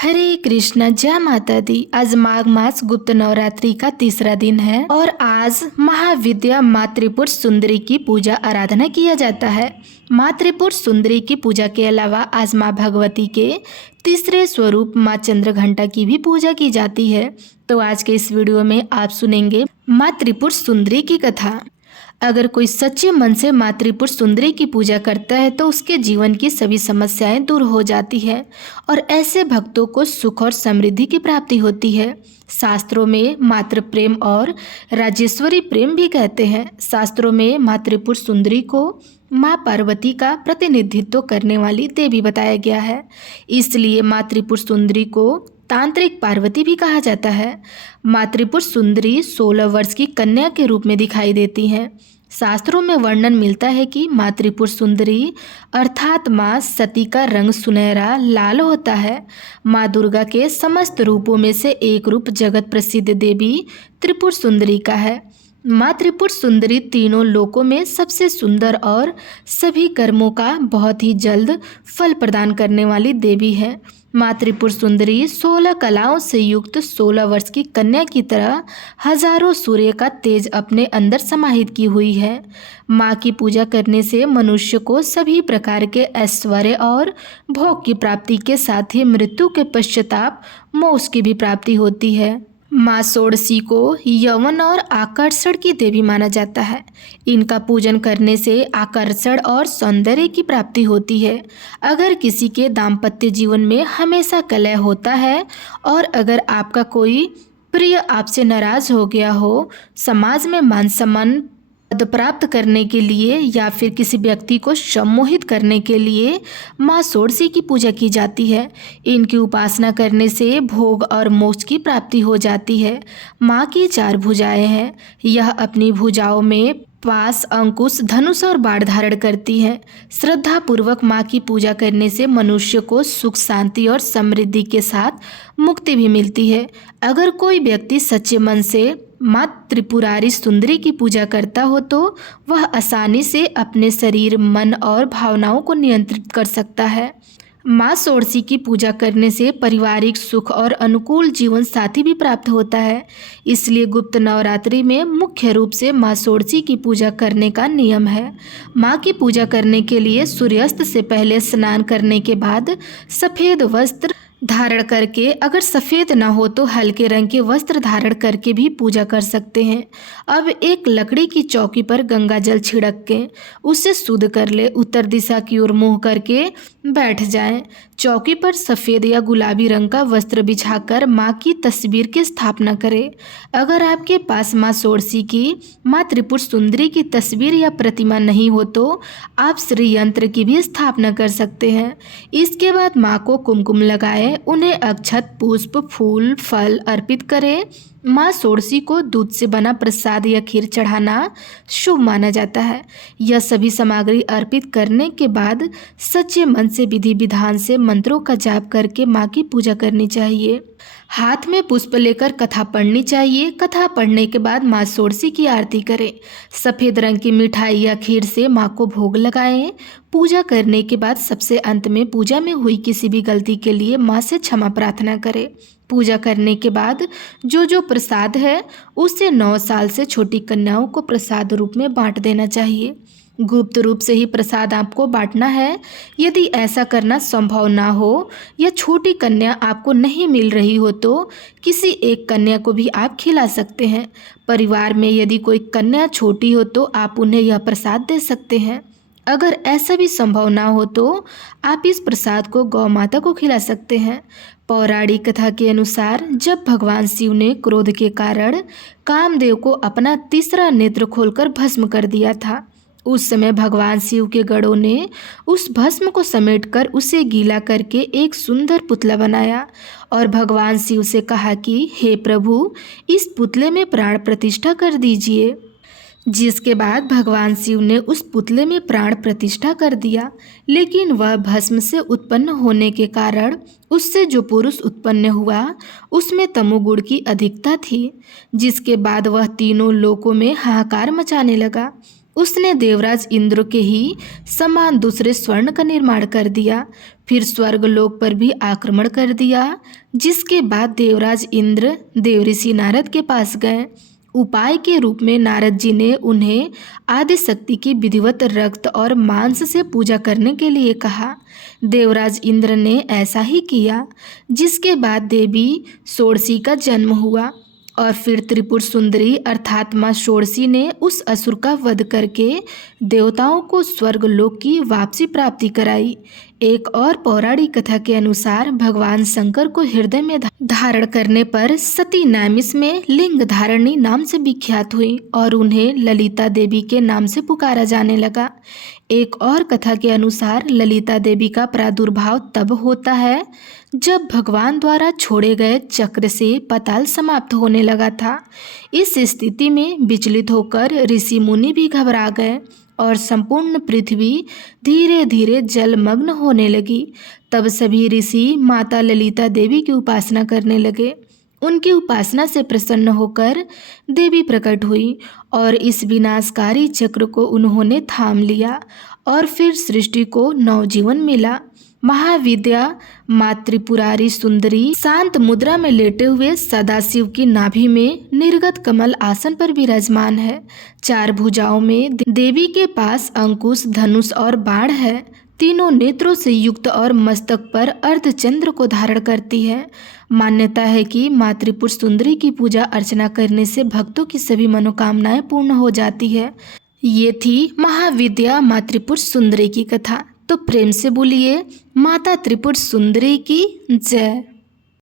हरे कृष्णा, जय माता दी। आज माघ मास गुप्त नवरात्रि का तीसरा दिन है और आज महाविद्या माँ त्रिपुर सुंदरी की पूजा आराधना किया जाता है। माँ त्रिपुर सुंदरी की पूजा के अलावा आज माँ भगवती के तीसरे स्वरूप माँ चंद्रघंटा की भी पूजा की जाती है। तो आज के इस वीडियो में आप सुनेंगे माँ त्रिपुर सुंदरी की कथा। अगर कोई सच्चे मन से माँ त्रिपुर सुंदरी की पूजा करता है तो उसके जीवन की सभी समस्याएं दूर हो जाती है और ऐसे भक्तों को सुख और समृद्धि की प्राप्ति होती है। शास्त्रों में मातृ प्रेम और राजेश्वरी प्रेम भी कहते हैं। शास्त्रों में माँ त्रिपुर सुंदरी को माँ पार्वती का प्रतिनिधित्व करने वाली देवी बताया गया है। इसलिए माँ त्रिपुर सुंदरी को तांत्रिक पार्वती भी कहा जाता है। माँ त्रिपुर सुंदरी 16 वर्ष की कन्या के रूप में दिखाई देती हैं। शास्त्रों में वर्णन मिलता है कि माँ त्रिपुर सुंदरी अर्थात माँ सती का रंग सुनहरा लाल होता है। माँ दुर्गा के समस्त रूपों में से एक रूप जगत प्रसिद्ध देवी त्रिपुर सुंदरी का है। माँ त्रिपुर सुंदरी तीनों लोकों में सबसे सुंदर और सभी कर्मों का बहुत ही जल्द फल प्रदान करने वाली देवी है। माँ त्रिपुर सुंदरी 16 कलाओं से युक्त 16 वर्ष की कन्या की तरह हजारों सूर्य का तेज अपने अंदर समाहित की हुई है। माँ की पूजा करने से मनुष्य को सभी प्रकार के ऐश्वर्य और भोग की प्राप्ति के साथ ही मृत्यु के पश्चाताप मोक्ष की भी प्राप्ति होती है। माँ षोडशी को यौवन और आकर्षण की देवी माना जाता है। इनका पूजन करने से आकर्षण और सौंदर्य की प्राप्ति होती है। अगर किसी के दाम्पत्य जीवन में हमेशा कलह होता है और अगर आपका कोई प्रिय आपसे नाराज हो गया हो, समाज में मान सम्मान पद प्राप्त करने के लिए या फिर किसी व्यक्ति को सम्मोहित करने के लिए माँ षोडशी की पूजा की जाती है। इनकी उपासना करने से भोग और मोक्ष की प्राप्ति हो जाती है। माँ की 4 भुजाएं हैं। यह अपनी भुजाओं में पास, अंकुश, धनुष और बाण धारण करती है। श्रद्धा पूर्वक माँ की पूजा करने से मनुष्य को सुख, शांति और समृद्धि के साथ मुक्ति भी मिलती है। अगर कोई व्यक्ति सच्चे मन से माँ त्रिपुरारी सुंदरी की पूजा करता हो तो वह आसानी से अपने शरीर, मन और भावनाओं को नियंत्रित कर सकता है। माँ षोडशी की पूजा करने से पारिवारिक सुख और अनुकूल जीवन साथी भी प्राप्त होता है। इसलिए गुप्त नवरात्रि में मुख्य रूप से माँ षोडशी की पूजा करने का नियम है। माँ की पूजा करने के लिए सूर्यास्त से पहले स्नान करने के बाद सफ़ेद वस्त्र धारण करके, अगर सफ़ेद ना हो तो हल्के रंग के वस्त्र धारण करके भी पूजा कर सकते हैं। अब एक लकड़ी की चौकी पर गंगा जल छिड़क के उसे शुद्ध कर ले। उत्तर दिशा की ओर मुँह करके बैठ जाएं। चौकी पर सफ़ेद या गुलाबी रंग का वस्त्र बिछाकर माँ की तस्वीर की स्थापना करें। अगर आपके पास माँ षोडशी की, माँ त्रिपुर सुंदरी की तस्वीर या प्रतिमा नहीं हो तो आप श्री यंत्र की भी स्थापना कर सकते हैं। इसके बाद माँ को कुमकुम लगाएं, उन्हें अक्षत, पुष्प, फूल, फल अर्पित करें। माँ षोडशी को दूध से बना प्रसाद या खीर चढ़ाना शुभ माना जाता है। यह सभी सामग्री अर्पित करने के बाद सच्चे मन से विधि विधान से मंत्रों का जाप करके माँ की पूजा करनी चाहिए। हाथ में पुष्प लेकर कथा पढ़नी चाहिए। कथा पढ़ने के बाद माँ षोडशी की आरती करें। सफ़ेद रंग की मिठाई या खीर से माँ को भोग लगाएं। पूजा करने के बाद सबसे अंत में पूजा में हुई किसी भी गलती के लिए माँ से क्षमा प्रार्थना करें। पूजा करने के बाद जो प्रसाद है उसे 9 साल से छोटी कन्याओं को प्रसाद रूप में बांट देना चाहिए। गुप्त रूप से ही प्रसाद आपको बांटना है। यदि ऐसा करना संभव ना हो या छोटी कन्या आपको नहीं मिल रही हो तो किसी एक कन्या को भी आप खिला सकते हैं। परिवार में यदि कोई कन्या छोटी हो तो आप उन्हें यह प्रसाद दे सकते हैं। अगर ऐसा भी संभव ना हो तो आप इस प्रसाद को गौ माता को खिला सकते हैं। पौराणिक कथा के अनुसार जब भगवान शिव ने क्रोध के कारण कामदेव को अपना तीसरा नेत्र खोलकर भस्म कर दिया था, उस समय भगवान शिव के गणों ने उस भस्म को समेटकर उसे गीला करके एक सुंदर पुतला बनाया और भगवान शिव से कहा कि हे प्रभु, इस पुतले में प्राण प्रतिष्ठा कर दीजिए। जिसके बाद भगवान शिव ने उस पुतले में प्राण प्रतिष्ठा कर दिया। लेकिन वह भस्म से उत्पन्न होने के कारण उससे जो पुरुष उत्पन्न हुआ उसमें तमोगुण की अधिकता थी, जिसके बाद वह तीनों लोकों में हाहाकार मचाने लगा। उसने देवराज इंद्र के ही समान दूसरे स्वर्ण का निर्माण कर दिया। फिर स्वर्गलोक पर भी आक्रमण कर दिया। जिसके बाद देवराज इंद्र देवऋषि नारद के पास गए। उपाय के रूप में नारद जी ने उन्हें आदि शक्ति की विधिवत रक्त और मांस से पूजा करने के लिए कहा। देवराज इंद्र ने ऐसा ही किया, जिसके बाद देवी षोडशी का जन्म हुआ और फिर त्रिपुर सुंदरी अर्थात माँ षोडशी ने उस असुर का वध करके देवताओं को स्वर्गलोक की वापसी प्राप्ति कराई। एक और पौराणिक कथा के अनुसार भगवान शंकर को हृदय में धारण करने पर सती नैमिष में लिंग धारणी नाम से विख्यात हुई और उन्हें ललिता देवी के नाम से पुकारा जाने लगा। एक और कथा के अनुसार ललिता देवी का प्रादुर्भाव तब होता है जब भगवान द्वारा छोड़े गए चक्र से पाताल समाप्त होने लगा था। इस स्थिति में विचलित होकर ऋषि मुनि भी घबरा गए और संपूर्ण पृथ्वी धीरे धीरे जलमग्न होने लगी। तब सभी ऋषि माता ललिता देवी की उपासना करने लगे। उनकी उपासना से प्रसन्न होकर देवी प्रकट हुई और इस विनाशकारी चक्र को उन्होंने थाम लिया और फिर सृष्टि को नवजीवन मिला। महाविद्या माँ त्रिपुरारी सुंदरी शांत मुद्रा में लेटे हुए सदाशिव की नाभि में निर्गत कमल आसन पर विराजमान है। 4 भुजाओं में देवी के पास अंकुश, धनुष और बाण है। तीनों नेत्रों से युक्त और मस्तक पर अर्धचंद्र को धारण करती है। मान्यता है कि माँ त्रिपुर सुंदरी की पूजा अर्चना करने से भक्तों की सभी मनोकामनाएं पूर्ण हो जाती है। ये थी महाविद्या माँ त्रिपुर सुंदरी की कथा। तो प्रेम से बोलिए माता त्रिपुर सुंदरी की जय।